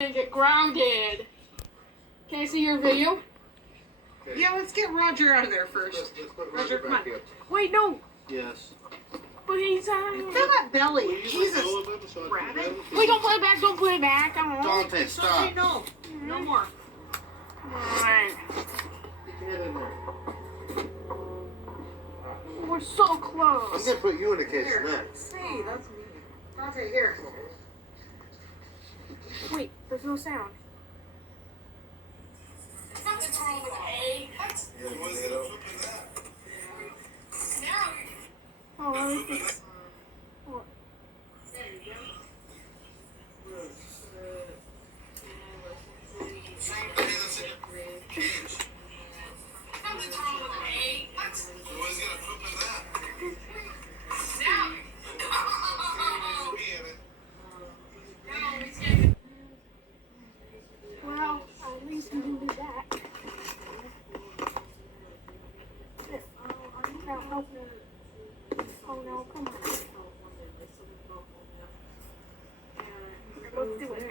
And get grounded. Can I see your video? Okay. Yeah, let's get Roger out of there first. Let's put Roger, come on. back up. Wait, no. Yes. But he's Feel that belly. Will you let Jesus. go of him so I can rabbit. grab him? Wait, don't put it back. Don't put it back. Come on. Dante, So stop. say no. No more. Alright. Get your head in there. We're so I'm close. gonna put you in the case Here. next. Hey, that's me. Dante, here. Wait, there's no sound. Oh, let me see. Oh. Well, at least we can do that. Now help me. Oh no, come on. Let's do it.